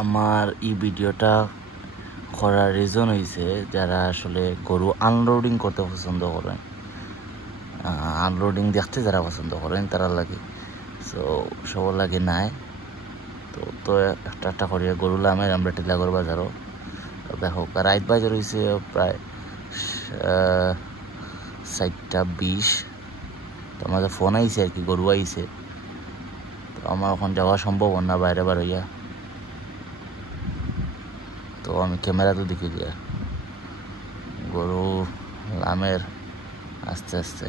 আমার এই ভিডিওটা করার রিজন হয়েছে যারা আসলে গরু আনলোডিং করতে পছন্দ করেন, আনলোডিং দেখতে যারা পছন্দ করেন তারা লাগে। সো সবার লাগে নাই তো তো একটা একটা করিয়া গরু লামের আমরা টিলাগড় বাজারও দেখো রাইত বাজার হয়েছে প্রায় 4:20। তো আমাদের ফোন আইছে আর কি, গরু আইছে। তো আমার এখন যাওয়া সম্ভব না বাইরে বার হইয়া, তো আমি ক্যামেরা তো দেখি দিয়া গরু লামের আস্তে আস্তে।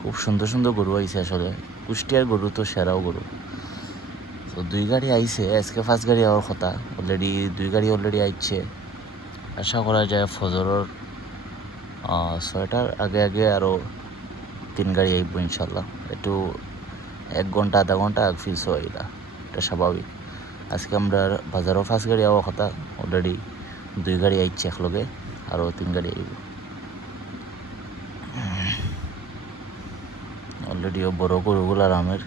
খুব সুন্দর সুন্দর গরু আইছে আসলে, কুষ্টিয়ার গরু তো সেরাও গরু। তো 2 গাড়ি আইছে, আজকে 5 গাড়ি আওয়ার কথা, অলরেডি 2 গাড়ি অলরেডি আইছে। আশা করা যায় ফজরের 6টার আগে আগে আরও 3 গাড়ি আইব ইনশাল্লাহ। একটু 1 ঘন্টা আধা ঘন্টা আগ ফিস হয়, এটা স্বাভাবিক। আজকে আমরা বাজারও 5 গাড়ি আওয়ার কথা, অলরেডি 2 গাড়ি আইছে একলগে, আরও 3 গাড়ি আইব। অলরেডিও বড় গরুগুলো আরামের।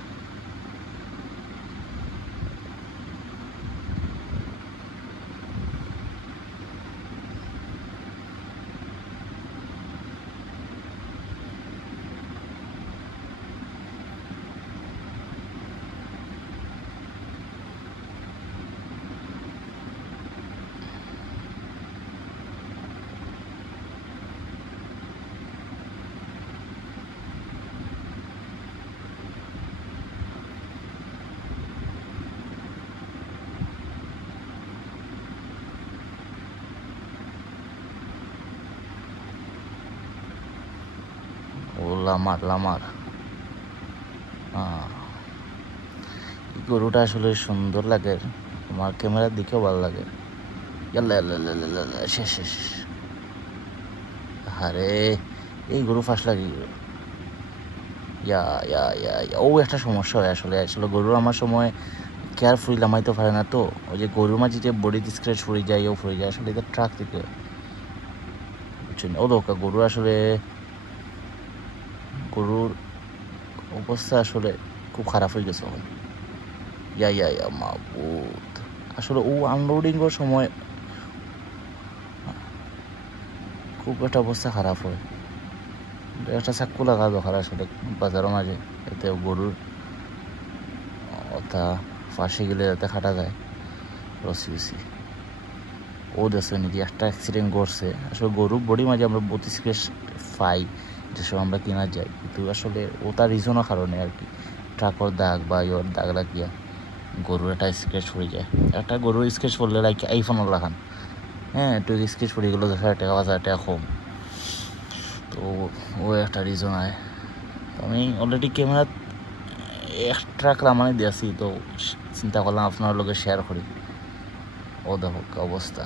ও লামার লামার এই গরুটা আসলে সুন্দর লাগে, আমার ক্যামেরার দিকেও ভালো লাগে। শেষ শেষ। আরে এই গরু ফার্স্ট লাগে। ও একটা সমস্যা হয় আসলে, গরুর আমার সময় কেয়ারফুলি লামাইতে পারে না। তো ওই যে গরুর মাঝে যে বডিতে স্ক্র্যাচ পড়ে যায়, ও পড়ে যায় আসলে, এটা ট্রাক থেকে বুঝছেন। ও দোকা গরু আসলে, গরুর অবস্থা আসলে খুব খারাপ হয়ে গেছে। মাবুদ, আসলে ও আনলোডিংয়ের সময় খুব একটা অবস্থা খারাপ হয়। একটা চাক্কু লাগা দরকার আসলে বাজারের মাঝে, এতে গরুর অথা ফাঁসে গেলে যাতে খাটা যায় রসি রসি। ও দেখছে নাকি একটা অ্যাক্সিডেন্ট করছে। আসলে গরুর বডি মাঝে আমরা 32 স্ক্র্যাচ পাই যেসব আমরা কিনা যাই, কিন্তু আসলে ও তার রিজনের কারণে আর কি, ট্রাকর দাগ বা ইয়র দাগ লাগিয়া গরুর একটা স্ক্র্যাচ পড়ে যায়। একটা গরুর স্ক্র্যাচ পড়লে লাইক আইফোনের লাগান, হ্যাঁ একটু স্ক্র্যাচ পড়ে গেলো 1000 টাকা 1000 টাকা কম। তো ও একটা রিজন হয়। আমি অলরেডি ক্যামেরা এক্সট্রা ক্লামানি দিয়েছি, তো চিন্তা করলাম আপনার লোকে শেয়ার করি। ও দেখো অবস্থা।